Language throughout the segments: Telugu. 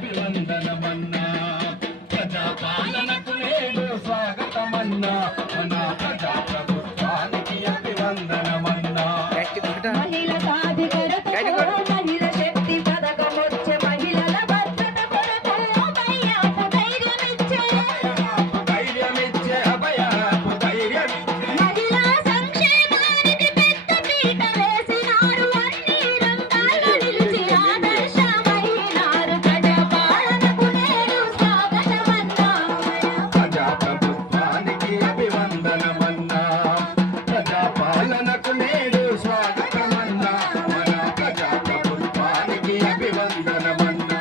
అభివందనమన్నా ప్రజాపాలనకు నేడు స్వాగతమన్నా మన ప్రజాప్రభుత్వానికి అభివందనమన్నా మహిళ సాధికారతకు మహిళ శక్తి పథకం వచ్చే మహిళల భద్రత కొరకు అభయాపు ధైర్యమిచ్చే అభయాపు ధైర్యం మహిళా సంక్షేమానికి పెద్ద పీట వేసినారు అన్ని రంగాల్లో నిలిచి ఆదర్శమైనారు ప్రజాపాలనకు నేడు స్వాగతమన్నా ప్రజాప్రభుత్వానికి అభివందనమన్నా ప్రజాపాలనకు నేడు స్వాగతమన్నా మన ప్రజాప్రభుత్వానికి అభివందనమన్నా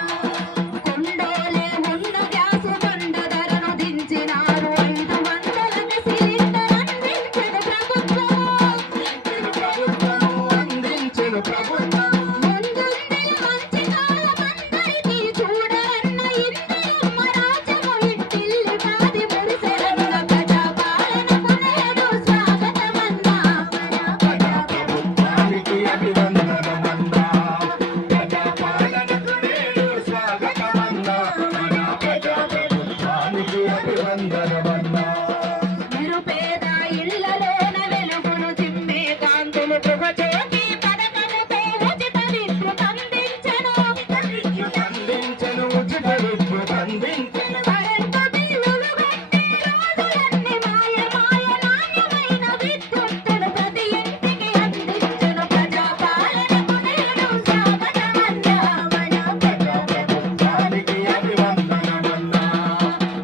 కొండోలే ఉన్న గ్యాసు బండ ధరను దించినారు 500కి సిలిండర్ అందించెను ప్రభుత్వం అందించెను ప్రభుత్వం ముందుంది మంచి కాలమందరికీ చూడరన్న ఇందిరమ్మ రాజ్యము ఇంటిల్లి పాది మురిసెరన్న ప్రజాపాలనకు నేడు స్వాగతమన్నా ప్రజాప్రభుత్వానికి అభివందనమన్నా ప్రజాపాలనకు నేడు స్వాగతమన్నా మన ప్రజాప్రభుత్వానికి అభివందనమన్నా నిరుపేద ఇళ్లలోన వెలుగును చిమ్మే కాంతులు గృహజ్యోతి పథకముతో ఉచిత విద్యుత్ అందించెను అందించెను ఉచిత విద్యుత్ అందించెను కరెంటు బిల్లులు కట్టి రోజులన్నీ మాయ నాణ్యమైన విద్యుత్తును ప్రతి ఇంటికి అందించెను ప్రజాపాలనకు నేడు స్వాగతమన్నా మన ప్రజాప్రభుత్వానికి అభివందనమన్నా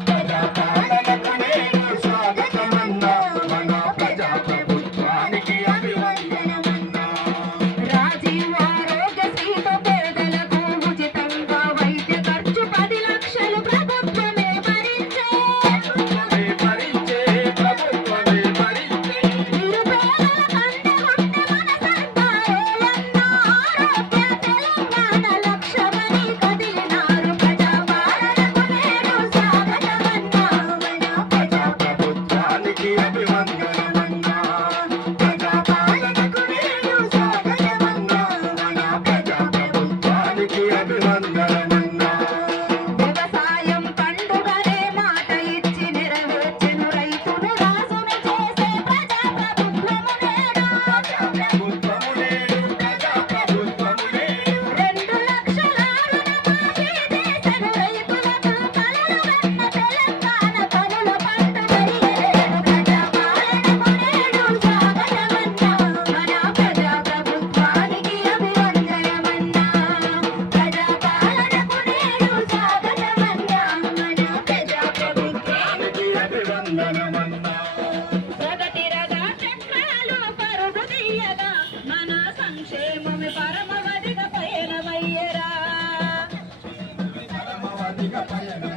ప్రజాపాలనకు నేడు స్వాగతమన్నా మన ప్రజాప్రభుత్వానికి అభివందనమన్నా రాజీవ్ ఆరోగ్యశ్రీతో పేదలకు ఉచితంగా వైద్య ఖర్చు 10 లక్షలు ప్రభుత్వమే భరించే భరించే ప్రభుత్వమే భరించే నిరుపేదల కండగుండె మన సర్కారేలన్న ఆరోగ్య తెలంగాణ లక్ష్యమని కదిలినారు ప్రజాపాలనకు నేడు స్వాగతమన్నా ప్రజాప్రభుత్వానికి అభివందనమన్నా ప్రజాపాలనకు నేడు స్వాగతమన్నా మన ప్రజాప్రభుత్వానికి అభివందనమన్నా వ్యవసాయం పండుగనే మాట ఇచ్చి నెరవేర్చెను రైతును రాజును చేసే ప్రజాప్రభుత్వము నేడు ప్రభుత్వము నేడు ప్రజాప్రభుత్వము నేడు 2 లక్షల రుణమాఫీ చేసెను రైతులకు కలలు కన్న తెలంగాణ కనుల పండుగయ్యేను ప్రజాపాలనకు నేడు స్వాగతమన్నా మన ప్రజాప్రభుత్వానికి అభివందనమన్నా ప్రజాపాలనకు నేడు స్వాగతమన్నా మన ప్రజాప్రభుత్వానికి అభివందనమన్నా ప్రగతి రథ చక్రాలు పరుగు తీయగా మన సంక్షేమమే పరమవధిక పయనమయ్యరా పరమవధిక పయనం